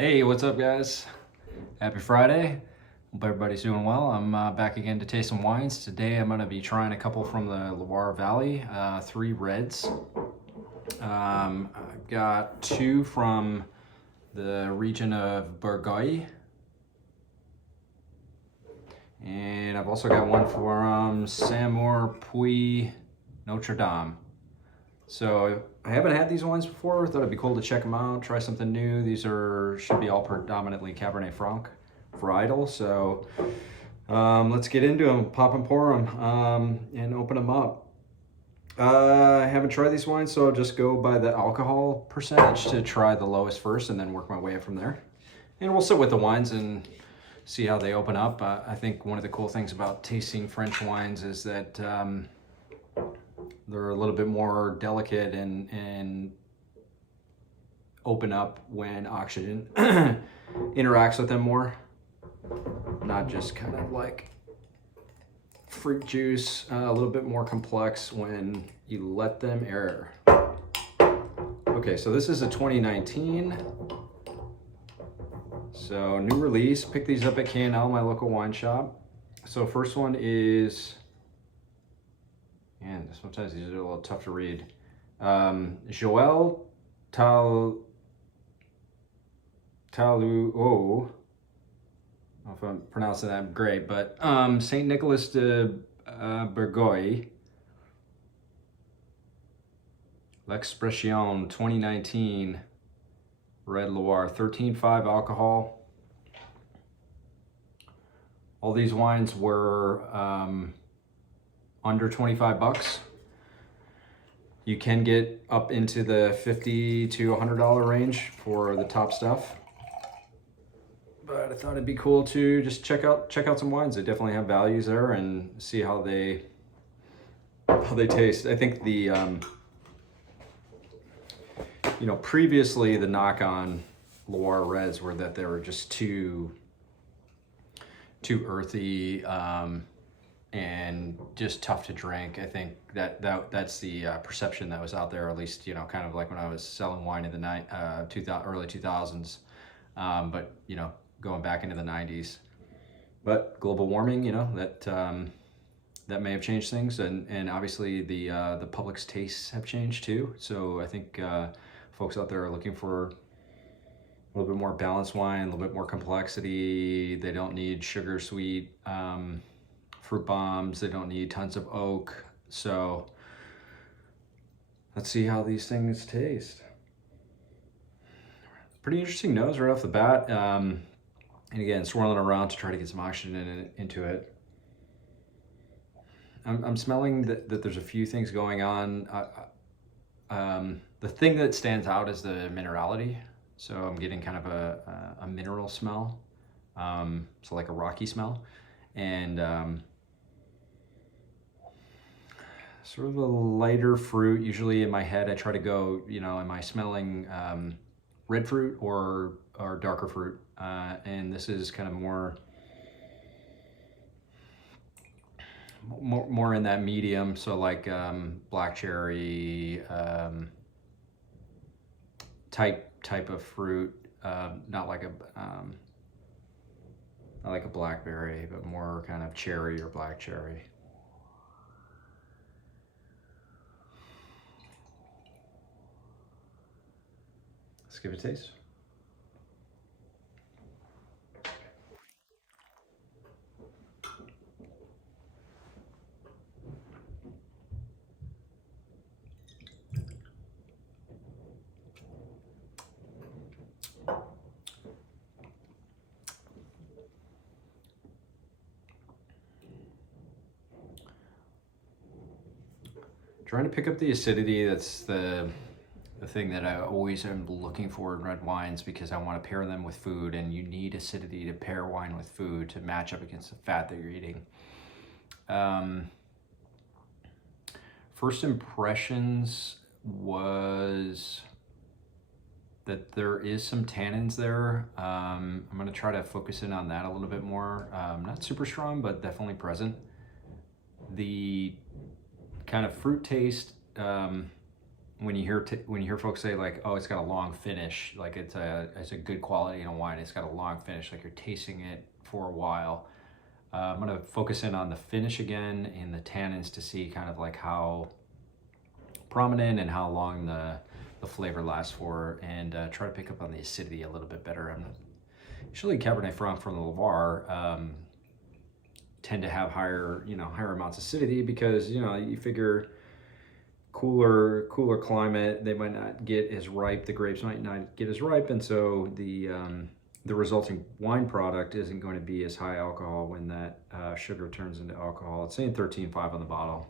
Hey, what's up, guys? Happy Friday. Hope everybody's doing well. I'm back again to taste some wines. Today I'm going to be trying a couple from the Loire Valley, three reds. I've got two from the region of Bourgueil. And I've also got one from Saumur, Puy-Notre-Dame. So I haven't had these wines before. Thought it'd be cool to check them out, try something new. These should be all predominantly Cabernet Franc varietal. So let's get into them, pop and pour them, and open them up. I haven't tried these wines, so I'll just go by the alcohol percentage to try the lowest first and then work my way up from there. And we'll sit with the wines and see how they open up. I think one of the cool things about tasting French wines is that they're a little bit more delicate and open up when oxygen interacts with them more. Not just kind of like fruit juice, a little bit more complex when you let them air. Okay, so this is a 2019. So new release, picked these up at K&L, my local wine shop. So first one is, and sometimes these are a little tough to read. Joël Taluau. I don't know if I'm pronouncing that great, but St-Nicolas-de-Bourgueil. L'Expression 2019 Red Loire, 13.5 alcohol. All these wines were under 25 bucks. You can get up into the $50 to $100 range for the top stuff. But I thought it'd be cool to just check out some wines. They definitely have values there and see how they taste. I think the previously the knock on Loire Reds were that they were just too earthy and just tough to drink. I think that's the perception that was out there, at least kind of like when I was selling wine in the early 2000s, but going back into the 90s. But global warming, that may have changed things, and obviously the public's tastes have changed too. So I think folks out there are looking for a little bit more balanced wine, a little bit more complexity. They don't need sugar sweet fruit bombs. They don't need tons of oak. So let's see how these things taste. Pretty interesting nose right off the bat. And again, swirling around to try to get some oxygen into it. I'm smelling that there's a few things going on. The thing that stands out is the minerality. So I'm getting kind of a mineral smell, so like a rocky smell, and sort of a lighter fruit. Usually in my head, I try to go, am I smelling red fruit or darker fruit? And this is kind of more in that medium. So like black cherry type of fruit, not like a blackberry, but more kind of cherry or black cherry. Let's give it a taste. Trying to pick up the acidity. That's the thing that I always am looking for in red wines, because I want to pair them with food, and you need acidity to pair wine with food to match up against the fat that you're eating. First impressions was that there is some tannins there. I'm going to try to focus in on that a little bit more. Not super strong, but definitely present. The kind of fruit taste when you hear folks say like, oh, it's got a long finish, like it's a good quality in a wine, it's got a long finish, like you're tasting it for a while. I'm gonna focus in on the finish again and the tannins to see kind of like how prominent and how long the flavor lasts for, and try to pick up on the acidity a little bit better. Usually Cabernet Franc from the Loire tend to have higher amounts of acidity because, you figure cooler climate, they might not get as ripe, the grapes might not get as ripe, and so the resulting wine product isn't going to be as high alcohol when that sugar turns into alcohol. It's saying 13.5 on the bottle.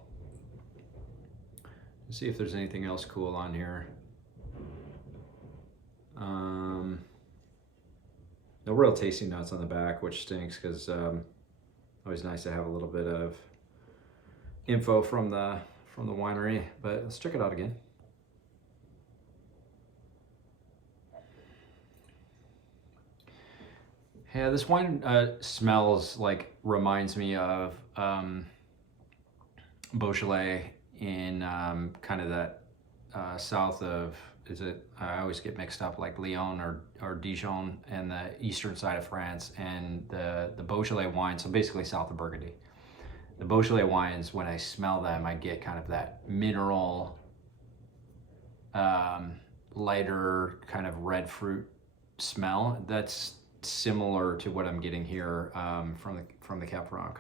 Let's see if there's anything else cool on here. No real tasting notes on the back, which stinks because always nice to have a little bit of info from the winery. But let's check it out again. Yeah, this wine smells like, reminds me of Beaujolais in kind of that south of, I always get mixed up, like Lyon or Dijon and the eastern side of France, and the Beaujolais wines, so basically south of Burgundy. The Beaujolais wines, when I smell them, I get kind of that mineral, lighter kind of red fruit smell. That's similar to what I'm getting here from the Cab Franc.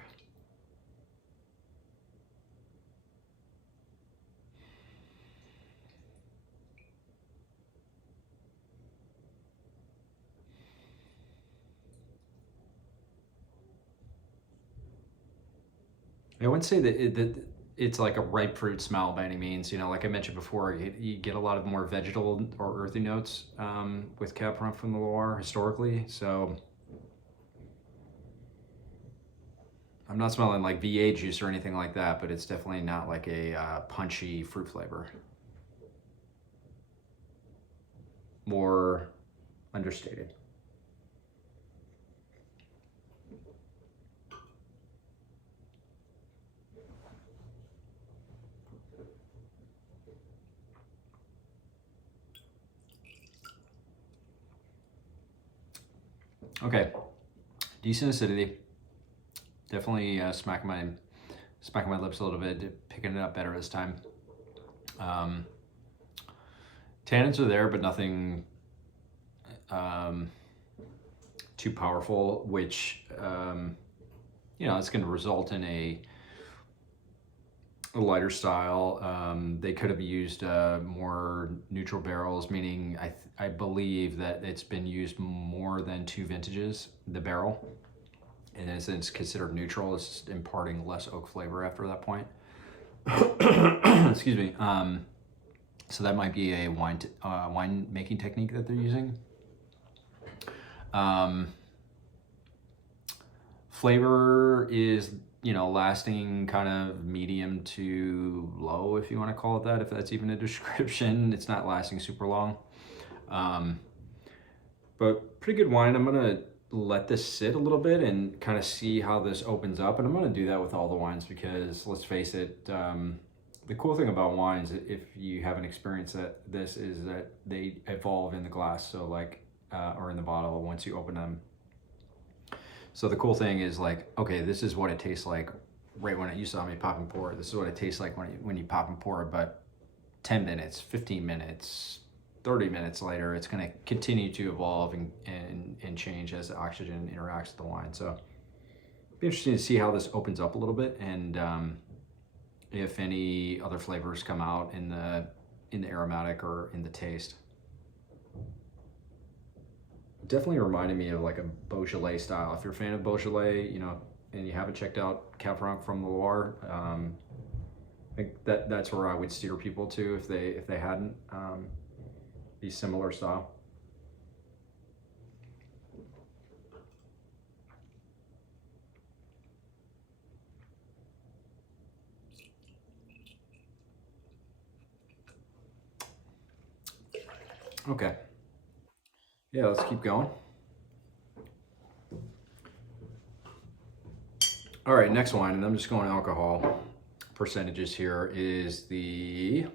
I wouldn't say that it's like a ripe fruit smell by any means. Like I mentioned before, you get a lot of more vegetal or earthy notes with Cab Franc from the Loire historically. So I'm not smelling like V8 juice or anything like that, but it's definitely not like a punchy fruit flavor. More understated. Okay, decent acidity. Definitely smacking my lips a little bit, picking it up better this time. Tannins are there, but nothing too powerful, which it's going to result in a lighter style. They could have used more neutral barrels, meaning I believe that it's been used more than 2 vintages, the barrel. And as it's considered neutral, it's imparting less oak flavor after that point. Excuse me. So that might be a wine making technique that they're using. Flavor is, lasting kind of medium to low, if you want to call it that, if that's even a description. It's not lasting super long. But pretty good wine. I'm going to let this sit a little bit and kind of see how this opens up. And I'm going to do that with all the wines because, let's face it, the cool thing about wines, if you haven't experienced this, is that they evolve in the glass. So like, or in the bottle once you open them. So the cool thing is like, okay, this is what it tastes like right when you saw me pop and pour. This is what it tastes like when you pop and pour, but 10 minutes, 15 minutes, 30 minutes later, it's going to continue to evolve and change as the oxygen interacts with the wine. So it'll be interesting to see how this opens up a little bit, and if any other flavors come out in the aromatic or in the taste. Definitely reminded me of like a Beaujolais style. If you're a fan of Beaujolais, and you haven't checked out Cab Franc from the Loire, I think that's where I would steer people to if they hadn't. Be similar style. Okay. Yeah, let's keep going. All right, next wine, and I'm just going alcohol percentages here, is the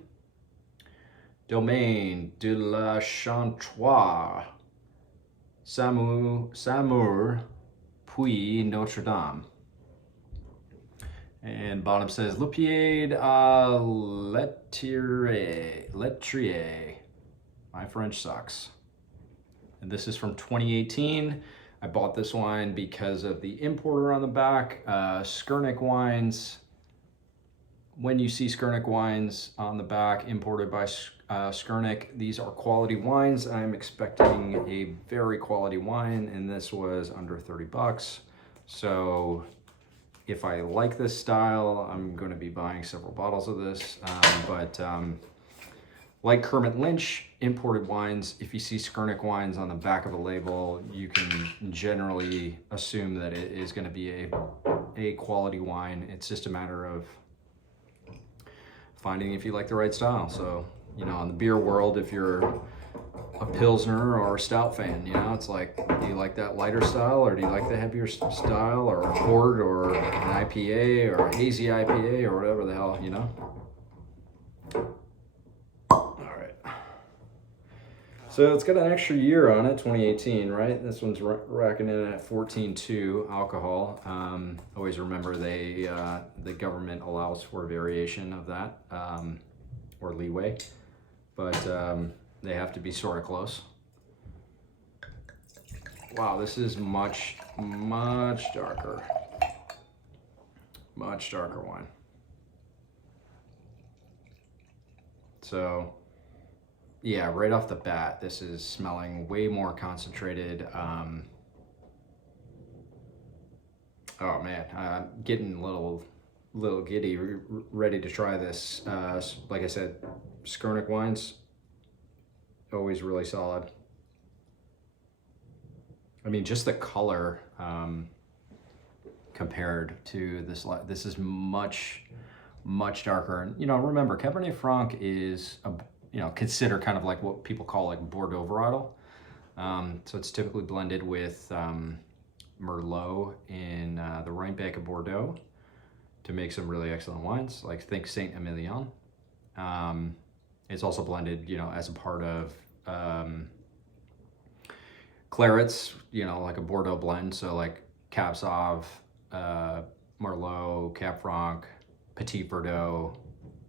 Domaine de la Chantois, Saumur, Puy-Notre-Dame. And bottom says Le Pied à Letrier. My French sucks. And this is from 2018. I bought this wine because of the importer on the back, St-Nicolas Wines. When you see St-Nicolas Wines on the back, imported by St-Nicolas, these are quality wines. I'm expecting a very quality wine, and this was under 30 bucks. So if I like this style, I'm going to be buying several bottles of this. Like Kermit Lynch, imported wines, if you see St-Nicolas Wines on the back of a label, you can generally assume that it is going to be a quality wine. It's just a matter of finding if you like the right style. So, you know, in the beer world, if you're a Pilsner or a stout fan, you know, it's like, do you like that lighter style, or do you like the heavier style, or a port, or an IPA, or a hazy IPA, or whatever the hell, you know? All right. So it's got an extra year on it, 2018, right? This one's racking in at 14.2 alcohol. Always remember the government allows for variation of that, or leeway, but they have to be sort of close. Wow, this is much darker. Much darker wine. So, yeah, right off the bat, this is smelling way more concentrated. Oh man, I'm getting a little giddy, ready to try this. Like I said, St-Nicolas Wines, always really solid. I mean, just the color compared to this is much darker. And you know, remember, Cabernet Franc is considered kind of like what people call like Bordeaux varietal. So it's typically blended with Merlot in the Rhinebeck of Bordeaux to make some really excellent wines. Like think Saint-Emilion. It's also blended, you know, as a part of clarets, you know, like a Bordeaux blend. So like Cab Sauv, Merlot, Cab Franc, Petit Verdot,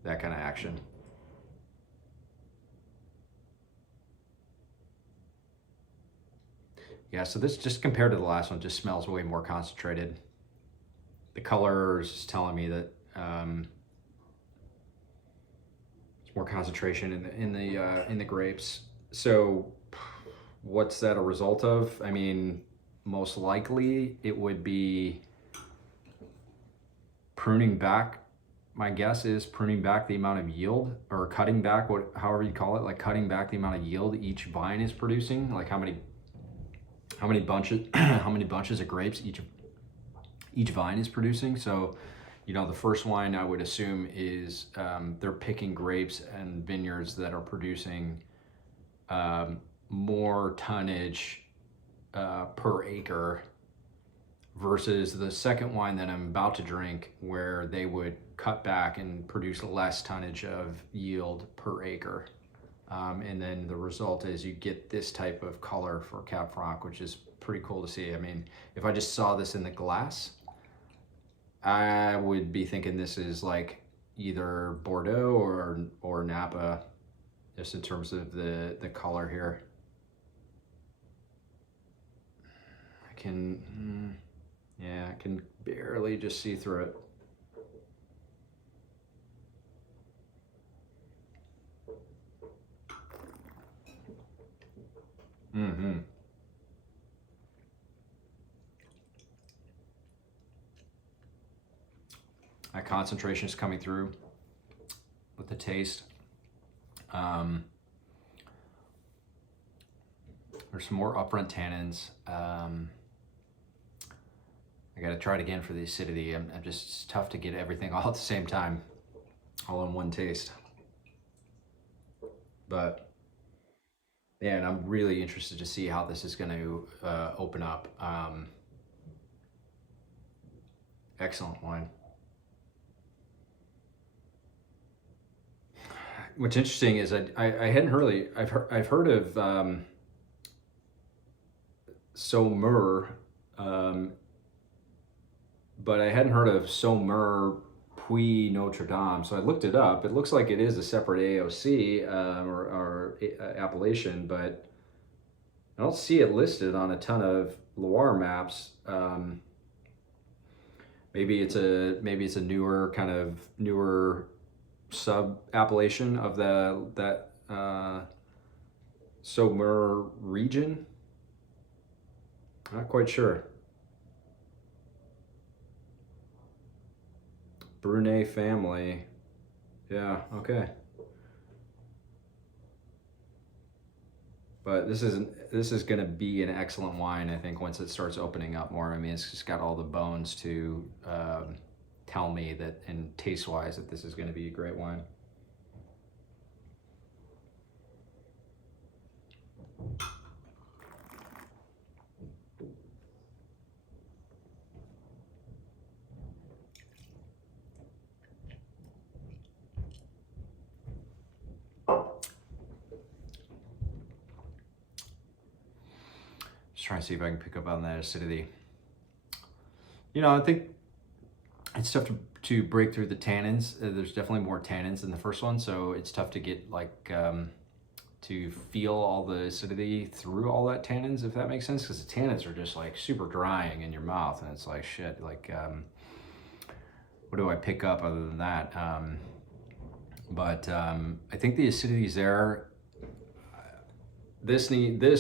that kind of action. Yeah, so this, just compared to the last one, just smells way more concentrated. The color is just telling me that it's more concentration in the grapes. So what's that a result of? I mean, most likely it would be pruning back. My guess is pruning back the amount of yield, or cutting back, however you call it, like cutting back the amount of yield each vine is producing, like how many bunches how many bunches of grapes each vine is producing. So, you know, the first wine I would assume is they're picking grapes and vineyards that are producing more tonnage per acre, versus the second wine that I'm about to drink, where they would cut back and produce less tonnage of yield per acre. And then the result is you get this type of color for Cab Franc, which is pretty cool to see. I mean, if I just saw this in the glass, I would be thinking this is like either Bordeaux or Napa, just in terms of the color here. I can barely just see through it. That concentration is coming through with the taste. There's some more upfront tannins. I gotta try it again for the acidity. I'm just, it's tough to get everything all at the same time, all in one taste. But yeah, and I'm really interested to see how this is going to open up. Excellent wine. what's interesting is I hadn't really, I've heard of Saumur, but I hadn't heard of Saumur Puy-Notre-Dame. So I looked it up. It looks like it is a separate AOC or appellation, but I don't see it listed on a ton of Loire maps. Maybe it's a newer sub appellation of that Saumur region. Not quite sure. Brunet family. Yeah, okay. But this is going to be an excellent wine, I think, once it starts opening up more. I mean, it's just got all the bones to tell me that, and taste-wise, that this is going to be a great wine. Trying to see if I can pick up on that acidity. You know, I think it's tough to break through the tannins. There's definitely more tannins than the first one, so it's tough to get like to feel all the acidity through all that tannins, if that makes sense, because the tannins are just like super drying in your mouth, and it's like shit. Like, what do I pick up other than that? But I think the acidity's there. This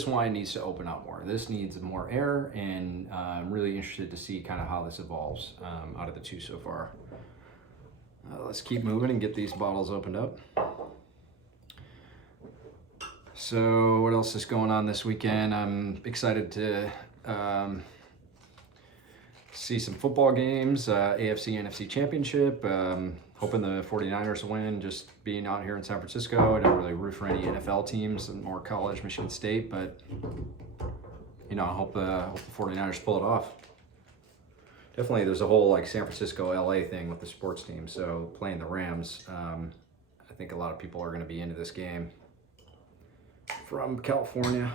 wine needs to open up more. This needs more air, and I'm really interested to see kind of how this evolves out of the two so far. Let's keep moving and get these bottles opened up. So what else is going on this weekend? I'm excited to see some football games, AFC, NFC Championship. Hoping the 49ers win, just being out here in San Francisco. I don't really root for any NFL teams, and more college, Michigan State, but you know, I hope the 49ers pull it off. Definitely there's a whole like San Francisco, LA thing with the sports team, so playing the Rams, I think a lot of people are going to be into this game from California.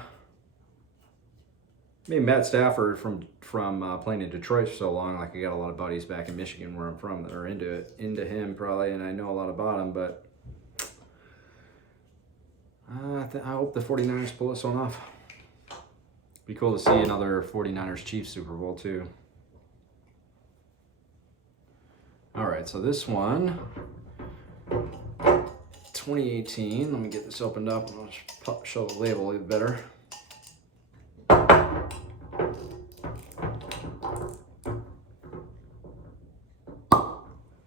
I mean, Matt Stafford from playing in Detroit for so long, like I got a lot of buddies back in Michigan where I'm from that are into him probably, and I know a lot about him, but I hope the 49ers pull this one off. Be cool to see another 49ers Chiefs Super Bowl too. All right, so this one, 2018. Let me get this opened up and I'll show the label a little better.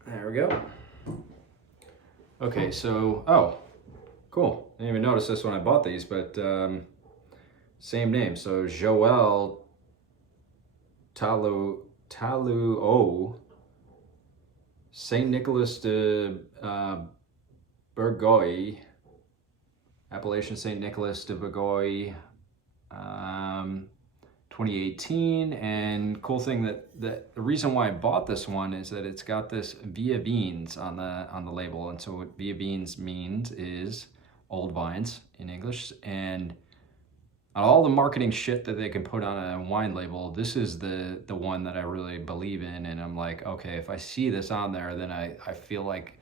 There we go. Okay, so, oh, cool. I didn't even notice this when I bought these, but same name. So Joël Taluau, St-Nicolas-de-Bourgueil, appellation St-Nicolas-de-Bourgueil, 2018. And cool thing that the reason why I bought this one is that it's got this Vignes on the label, and so what Vignes means is old vines in English. And all the marketing shit that they can put on a wine label, this is the one that I really believe in, and I'm like, okay, if I see this on there, then I feel like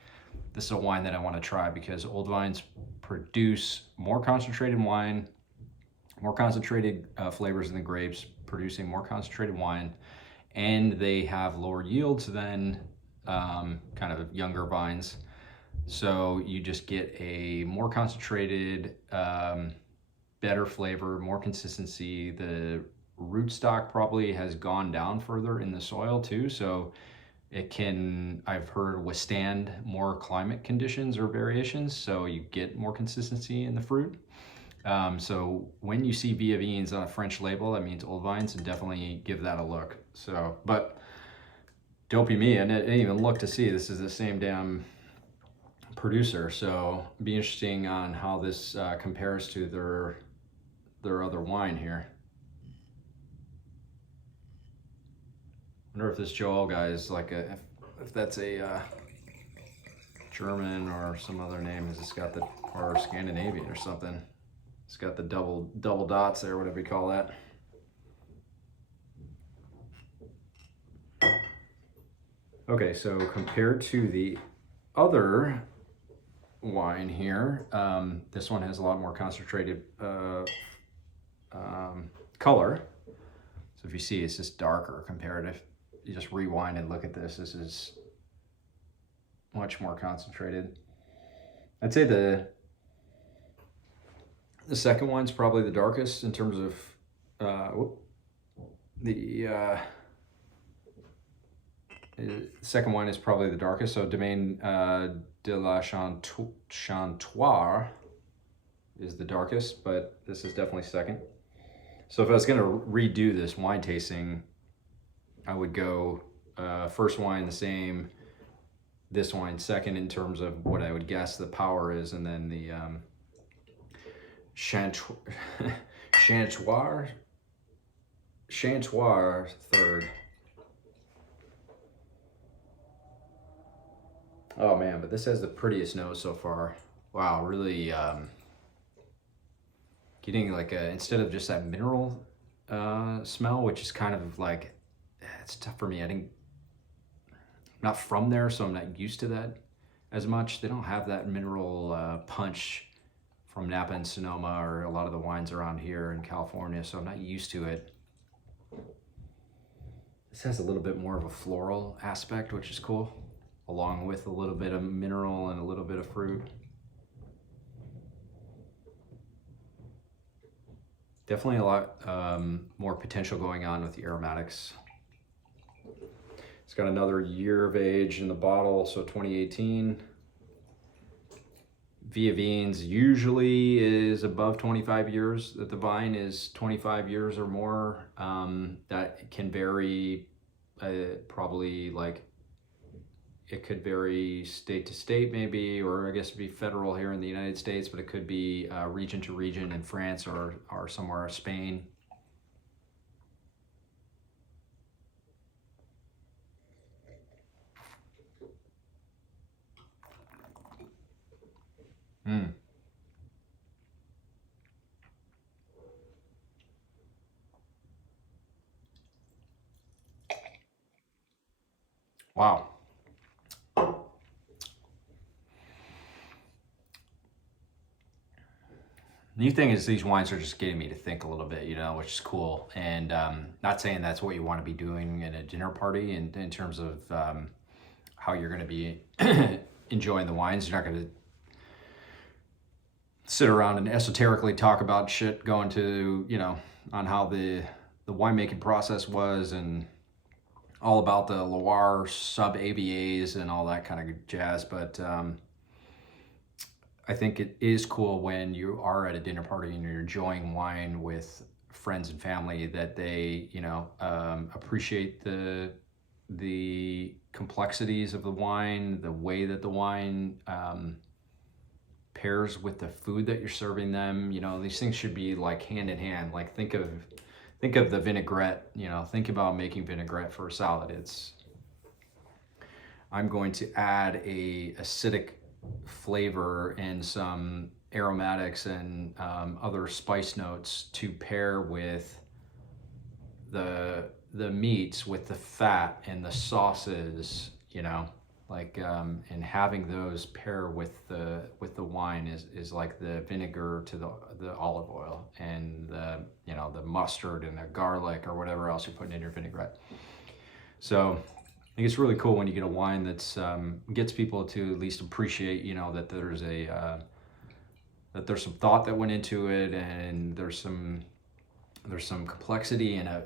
this is a wine that I want to try, because old vines produce more concentrated wine, more concentrated flavors in the grapes, producing more concentrated wine, and they have lower yields than kind of younger vines. So you just get a more concentrated, better flavor, more consistency. The rootstock probably has gone down further in the soil too, so it can, I've heard, withstand more climate conditions or variations, so you get more consistency in the fruit. So when you see Vignes on a French label, that means old vines, and definitely give that a look. So, but dopey me, I didn't even look to see this is the same damn producer, so it'd be interesting on how this compares to their other wine here. I wonder if this Joel guy is like if that's a German or some other name. Has this got the, or Scandinavian or something? It's got the double dots there, whatever you call that. Okay, so compared to the other wine here, this one has a lot more concentrated color. So if you see, it's just darker compared if you just rewind and look at this. This is much more concentrated. I'd say the second one's probably the darkest in terms of the second one is probably the darkest. So Domaine de la Chantoire is the darkest, but this is definitely second. So if I was going to redo this wine tasting, I would go first wine the same, this wine second in terms of what I would guess the power is, and then the Chantoire third. Oh man, but this has the prettiest nose so far. Wow, really getting like a, instead of just that mineral smell, which is kind of like, it's tough for me. I'm not from there, so I'm not used to that as much. They don't have that mineral punch from Napa and Sonoma or a lot of the wines around here in California, so I'm not used to it. This has a little bit more of a floral aspect, which is cool, along with a little bit of mineral and a little bit of fruit. Definitely a lot more potential going on with the aromatics. It's got another year of age in the bottle, so 2018. Vignes usually is above 25 years, that the vine is 25 years or more. That can vary, probably like, it could vary state to state maybe, or I guess it'd be federal here in the United States, but it could be region to region in France or somewhere in Spain. Wow. New thing is these wines are just getting me to think a little bit, you know, which is cool. And not saying that's what you want to be doing at a dinner party in terms of how you're going to be enjoying the wines. You're not going to sit around and esoterically talk about shit going to, you know, on how the winemaking process was and all about the Loire sub-AVAs and all that kind of jazz. But I think it is cool when you are at a dinner party and you're enjoying wine with friends and family, that they, you know, appreciate the complexities of the wine, the way that the wine pairs with the food that you're serving them. You know, these things should be like hand in hand. Like think of the vinaigrette, you know, think about making vinaigrette for a salad. I'm going to add a acidic flavor and some aromatics and other spice notes to pair with the meats, with the fat and the sauces, you know, like and having those pair with the wine is like the vinegar to the olive oil and the, you know, the mustard and the garlic or whatever else you're putting in your vinaigrette. So I think it's really cool when you get a wine that's gets people to at least appreciate, you know, that there's some thought that went into it, and there's some complexity and a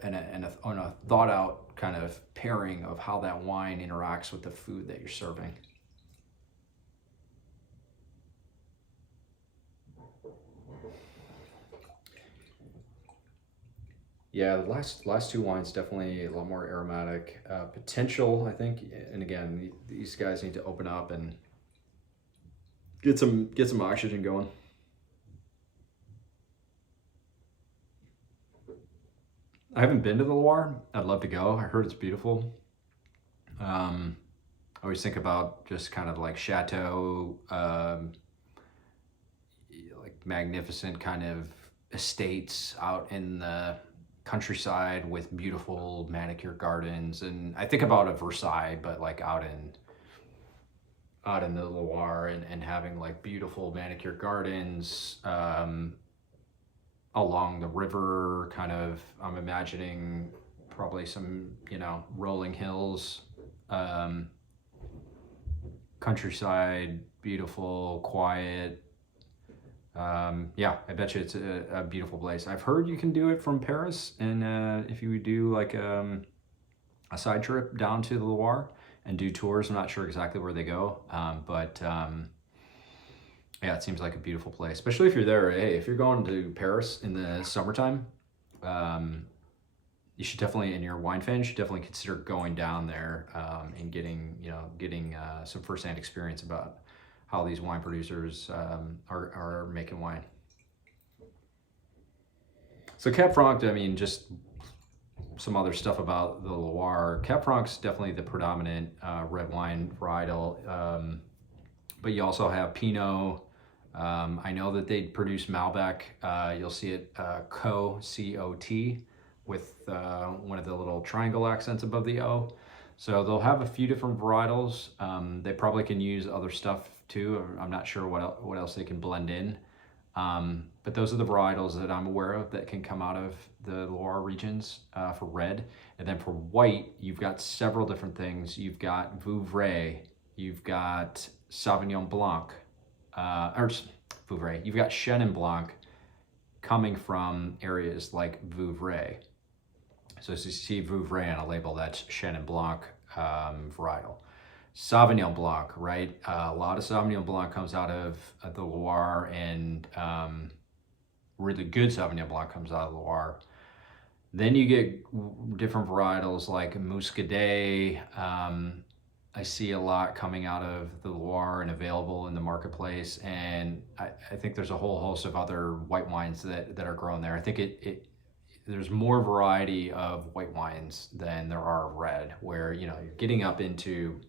thought out kind of pairing of how that wine interacts with the food that you're serving. Yeah, the last two wines definitely a lot more aromatic potential, I think. And again, these guys need to open up and get some oxygen going. I haven't been to the Loire. I'd love to go. I heard it's beautiful. I always think about just kind of like chateau, like magnificent kind of estates out in the countryside with beautiful manicured gardens. And I think about a Versailles, but like out in the Loire, and having like beautiful manicured gardens along the river. Kind of, I'm imagining probably some, you know, rolling hills, countryside, beautiful, quiet. Yeah, I bet you it's a beautiful place. I've heard you can do it from Paris, and if you would do like a side trip down to the Loire and do tours. I'm not sure exactly where they go, but yeah, it seems like a beautiful place, especially if you're there. Hey, if you're going to Paris in the summertime, you should definitely, and you're a wine fan, you should definitely consider going down there and getting some firsthand experience about how these wine producers are making wine. So Cab Franc, I mean, just some other stuff about the Loire. Cab Franc's definitely the predominant red wine varietal, but you also have Pinot. I know that they produce Malbec. You'll see it C-O-T, with one of the little triangle accents above the O. So they'll have a few different varietals. They probably can use other stuff too. I'm not sure what else they can blend in. But those are the varietals that I'm aware of that can come out of the Loire regions for red. And then for white, you've got several different things. You've got Vouvray, you've got Sauvignon Blanc, or Vouvray, you've got Chenin Blanc coming from areas like Vouvray. So as you see Vouvray on a label, that's Chenin Blanc varietal. Sauvignon Blanc, right? A lot of Sauvignon Blanc comes out of the Loire, and really good Sauvignon Blanc comes out of the Loire. Then you get different varietals like Muscadet. I see a lot coming out of the Loire and available in the marketplace. And I think there's a whole host of other white wines that are grown there. I think there's more variety of white wines than there are of red, where, you know, you're getting up into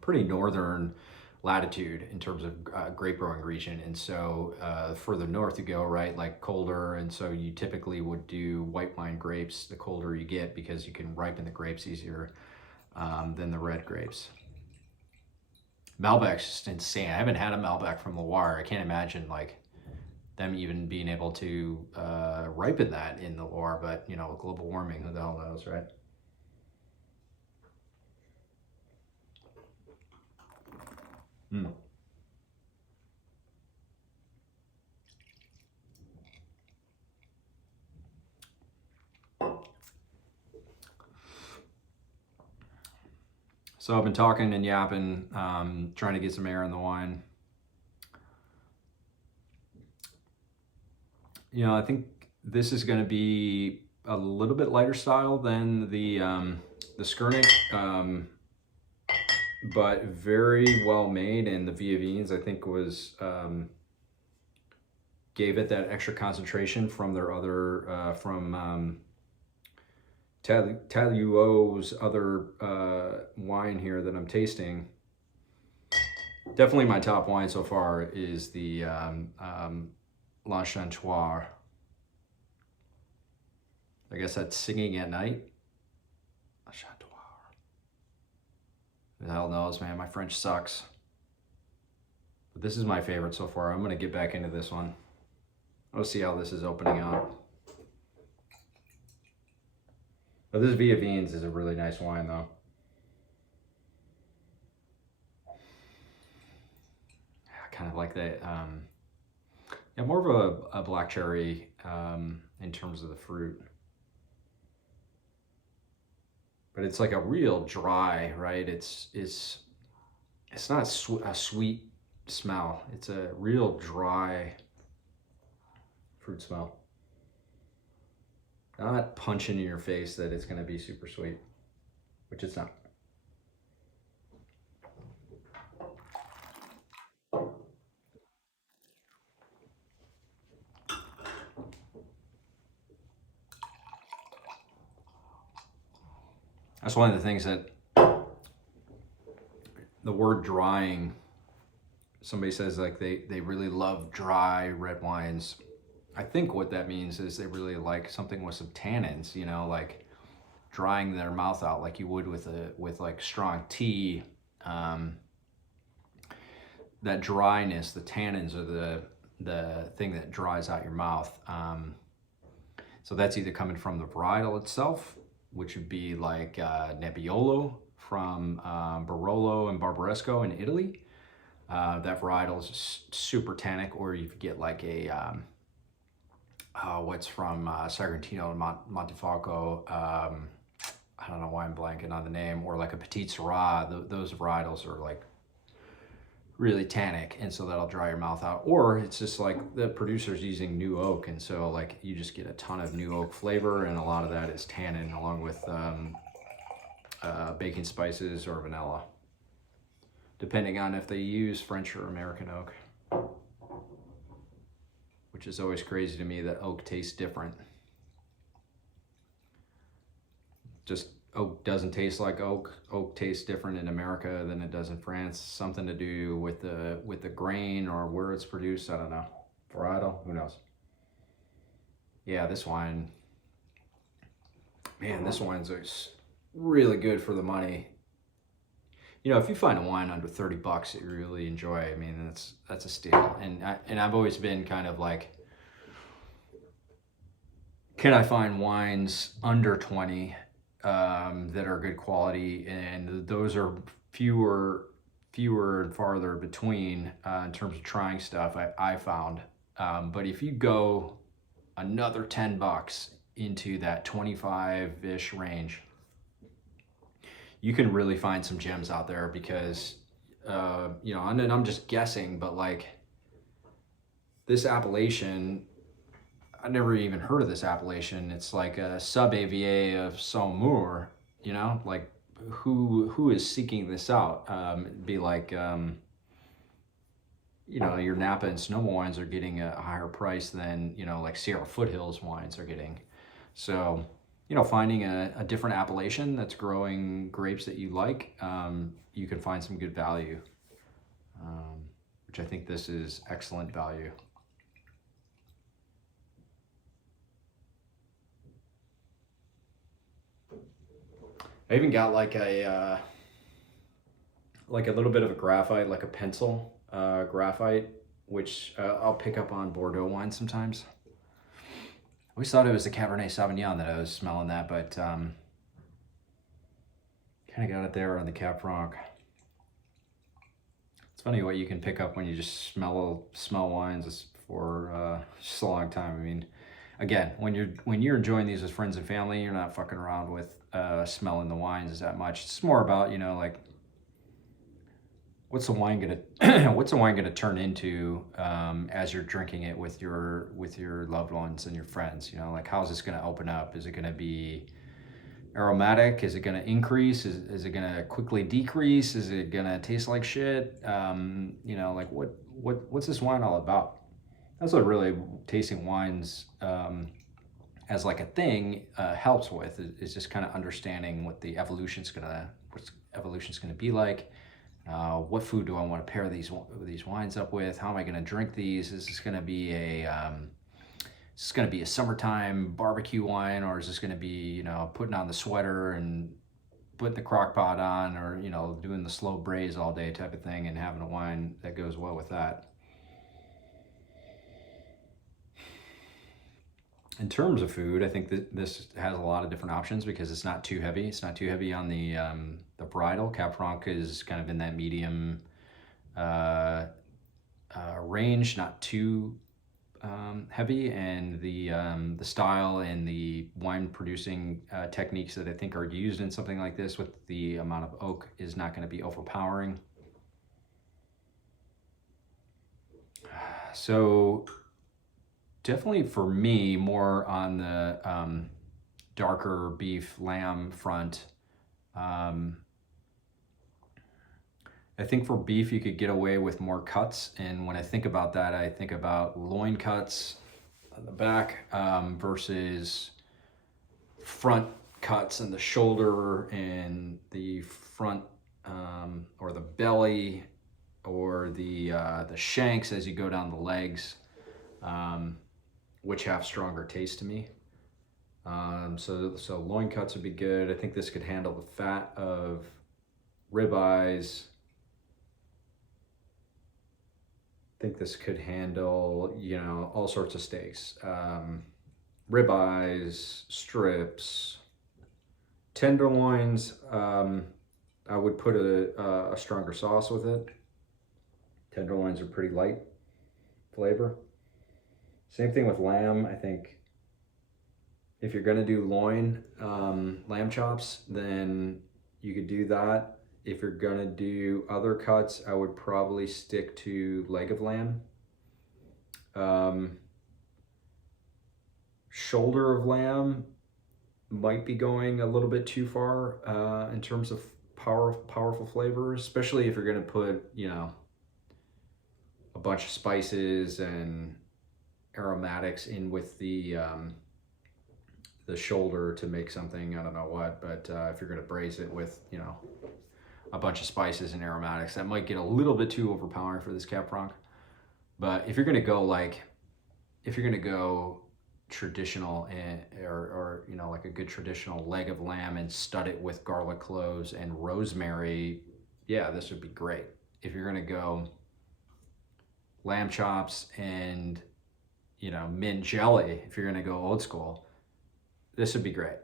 pretty northern latitude in terms of grape growing region. And so further north you go, right, like colder. And so you typically would do white wine grapes the colder you get, because you can ripen the grapes easier than the red grapes. Malbec's just insane. I haven't had a Malbec from Loire. I can't imagine like them even being able to ripen that in the Loire, but you know, global warming, who the hell knows, right? Mm. So I've been talking and yapping, trying to get some air in the wine. You know, I think this is going to be a little bit lighter style than the Skurnik, but very well made. And the Vieilles, I think, was gave it that extra concentration from their other Taluau's other wine here that I'm tasting. Definitely my top wine so far is the L'Enchanteur. I guess that's Singing at Night. L'Enchanteur. Who the hell knows, man? My French sucks. But this is my favorite so far. I'm going to get back into this one. Let's see how this is opening up. But this Vieilles is a really nice wine, though. Kind of like that. Yeah, more of a black cherry in terms of the fruit. But it's like a real dry, right? It's not a sweet smell. It's a real dry fruit smell. Not punching in your face that it's going to be super sweet, which it's not. That's one of the things that the word drying, somebody says like they really love dry red wines. I think what that means is they really like something with some tannins, you know, like drying their mouth out like you would with like strong tea. That dryness, the tannins are the thing that dries out your mouth. So that's either coming from the varietal itself, which would be like Nebbiolo from Barolo and Barbaresco in Italy. That varietal is super tannic, or you could get like a what's from Sagrantino and Montefalco. I don't know why I'm blanking on the name, or like a Petit Syrah. Those varietals are like really tannic, and so that'll dry your mouth out. Or it's just like the producer's using new oak, and so like you just get a ton of new oak flavor, and a lot of that is tannin along with baking spices or vanilla, depending on if they use French or American oak, which is always crazy to me that oak tastes different. Just oak doesn't taste like oak. Oak tastes different in America than it does in France. Something to do with the grain or where it's produced. I don't know. Varietal, who knows? Yeah, this wine, man, this wine's really good for the money. You know, if you find a wine under 30 bucks that you really enjoy, I mean, that's a steal. And I've always been kind of like, can I find wines under 20 that are good quality? And those are fewer and farther between in terms of trying stuff, I found. But if you go another 10 bucks into that 25-ish range, you can really find some gems out there, because you know, and I'm just guessing, but like this appellation, I never even heard of this appellation. It's like a sub-AVA of Saumur, you know, like who is seeking this out? It'd be like, you know, your Napa and Sonoma wines are getting a higher price than, you know, like Sierra Foothills wines are getting. So, you know, finding a different appellation that's growing grapes that you like, you can find some good value, which I think this is excellent value. I even got like a little bit of a graphite, like a pencil graphite, which I'll pick up on Bordeaux wine sometimes. I always thought it was the Cabernet Sauvignon that I was smelling that, but kind of got it there on the Cab Franc. It's funny what you can pick up when you just smell wines for just a long time. I mean, again, when you're enjoying these with friends and family, you're not fucking around with smelling the wines that much. It's more about, you know, like, what's the wine gonna turn into as you're drinking it with your loved ones and your friends? You know, like, how's this gonna open up? Is it gonna be aromatic? Is it gonna increase? Is it gonna quickly decrease? Is it gonna taste like shit? You know, like what's this wine all about? That's what really tasting wines as like a thing helps with, is just kind of understanding what evolution's gonna be like. What food do I want to pair these wines up with? How am I going to drink these? Is this going to be a summertime barbecue wine, or is this going to be, you know, putting on the sweater and putting the crock pot on, or, you know, doing the slow braise all day type of thing, and having a wine that goes well with that? In terms of food, I think that this has a lot of different options because it's not too heavy. It's not too heavy on the varietal. Cab Franc is kind of in that medium range, not too heavy, and the style and the wine producing techniques that I think are used in something like this with the amount of oak is not going to be overpowering. So definitely for me, more on the darker beef lamb front. I think for beef, you could get away with more cuts. And when I think about that, I think about loin cuts on the back versus front cuts in the shoulder and the front or the belly, or the shanks as you go down the legs, which have stronger taste to me. So loin cuts would be good. I think this could handle the fat of ribeyes. I think this could handle, you know, all sorts of steaks. Ribeyes, strips, tenderloins. I would put a stronger sauce with it. Tenderloins are pretty light flavor. Same thing with lamb. I think if you're gonna do loin, lamb chops, then you could do that. If you're gonna do other cuts, I would probably stick to leg of lamb. Shoulder of lamb might be going a little bit too far in terms of powerful flavors, especially if you're gonna put, you know, a bunch of spices and aromatics in with the shoulder to make something, I don't know what, but if you're gonna braise it with, you know, a bunch of spices and aromatics, that might get a little bit too overpowering for this Cab Franc. But if you're gonna go traditional or you know, like a good traditional leg of lamb and stud it with garlic cloves and rosemary, yeah, this would be great. If you're gonna go lamb chops and, you know, mint jelly, if you're gonna go old school, this would be great.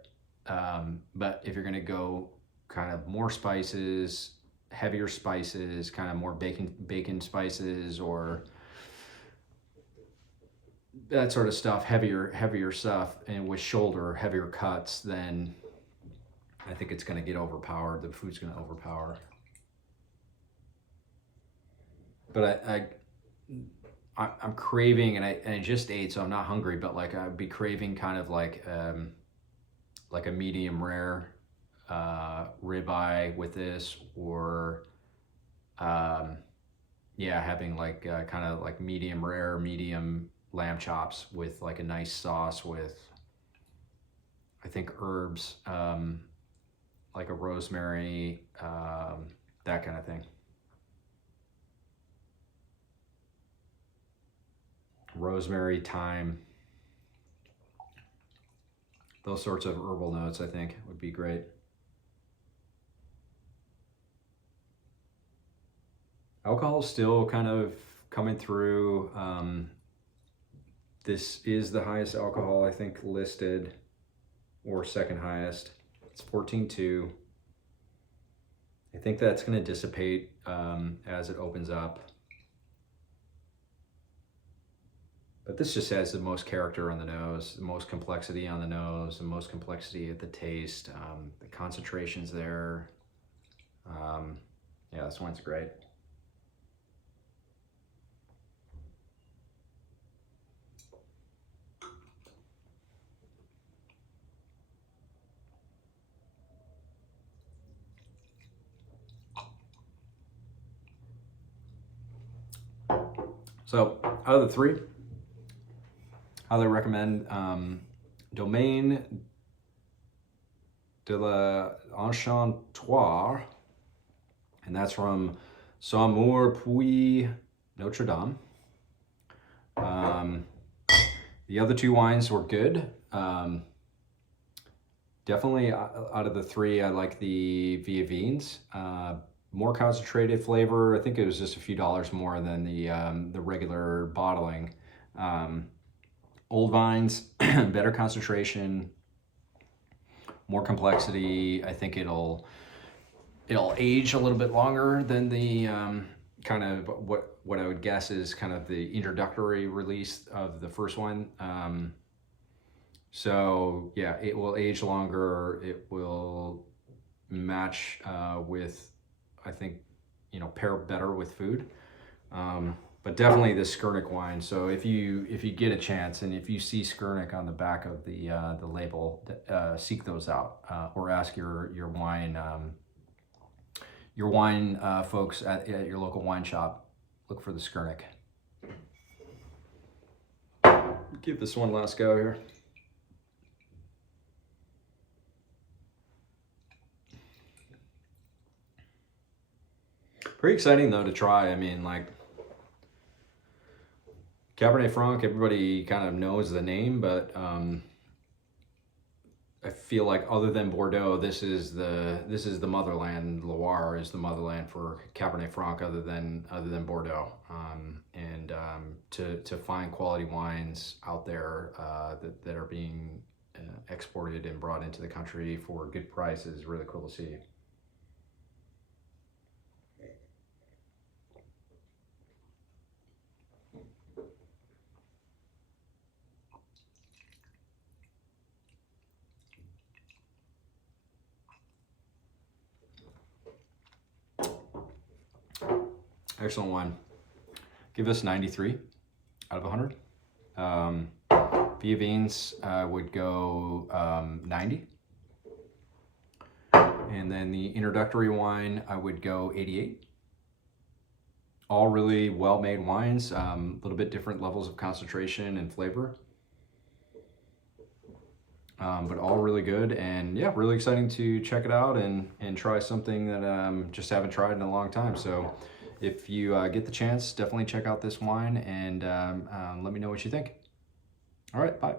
But if you're gonna go kind of more spices, heavier spices, kind of more bacon spices, or that sort of stuff, heavier stuff, and with shoulder, heavier cuts, then I think it's gonna get overpowered. The food's gonna overpower. But I'm craving, and I just ate, so I'm not hungry, but like I'd be craving kind of like a medium rare ribeye with this, or yeah, having like kind of like medium rare, medium lamb chops with like a nice sauce with, I think, herbs, like a rosemary, that kind of thing. Rosemary, thyme, those sorts of herbal notes, I think, would be great. Alcohol is still kind of coming through. This is the highest alcohol, I think, listed, or second highest. It's 14.2. I think that's going to dissipate as it opens up. But this just has the most character on the nose, the most complexity on the nose, the most complexity at the taste. The concentration's there. Yeah, this wine's great. So out of the three, highly recommend Domaine de l'Enchantoire, and that's from Saumur, Puy-Notre-Dame. The other two wines were good. Definitely out of the three, I like the Vignes. More concentrated flavor. I think it was just a few dollars more than the regular bottling. Old vines, better concentration, more complexity. I think it'll age a little bit longer than the kind of what I would guess is kind of the introductory release of the first one. So yeah, it will age longer. It will match with, I think, you know, pair better with food. But definitely the Skurnik wine. So if you get a chance, and if you see Skurnik on the back of the label, seek those out, or ask your wine folks at your local wine shop. Look for the Skurnik. Give this one last go here. Pretty exciting though to try. I mean, like Cabernet Franc, everybody kind of knows the name, but I feel like other than Bordeaux, this is the motherland. Loire is the motherland for Cabernet Franc, other than Bordeaux. To find quality wines out there that are being exported and brought into the country for a good price is really cool to see. Excellent wine. Give this 93 out of 100. Vieilles would go 90. And then the introductory wine, I would go 88. All really well-made wines, a little bit different levels of concentration and flavor. But all really good, and yeah, really exciting to check it out and try something that just haven't tried in a long time. So if you get the chance, definitely check out this wine and let me know what you think. All right, bye.